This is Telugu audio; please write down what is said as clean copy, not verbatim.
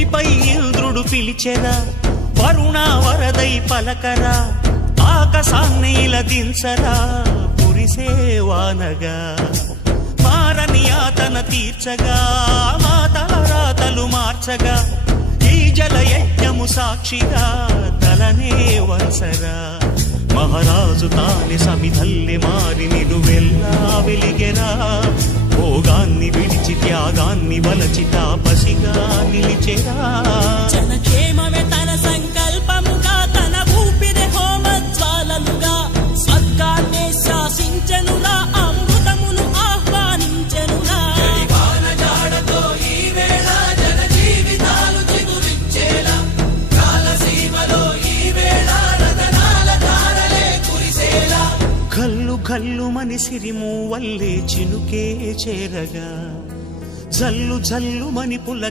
భూమిపై ఇంద్రుడు పిలిచెరా, వరుణ వరదై పలకరా, ఆకాశాన్ని దించరా కురిసేవానగా, మారని యాతన తీర్చగా, మాతల రాతలు మార్చగా, ఈ జల యజ్ఞము సాక్షిగా తలనే వంచరా. మహారాజు తానే సమిధల్లె మారి నిలువెల్లా వెలిగెరా, భోగాన్ని విడిచి త్యాగాన్ని వలచి తాపసిగా నిలిచెరా. జనక్షేమమే తన సంకల్పముగా, తన ఊపిరి హోమజ్వాలలుగా, స్వర్గాన్నే శాసించెనురా, అమృతమును ఆహ్వానించెనురా. కల్లు కల్లు మని సిరిమూ వల్లే చినుకే చేరగా, జల్లు జల్లు మని పుల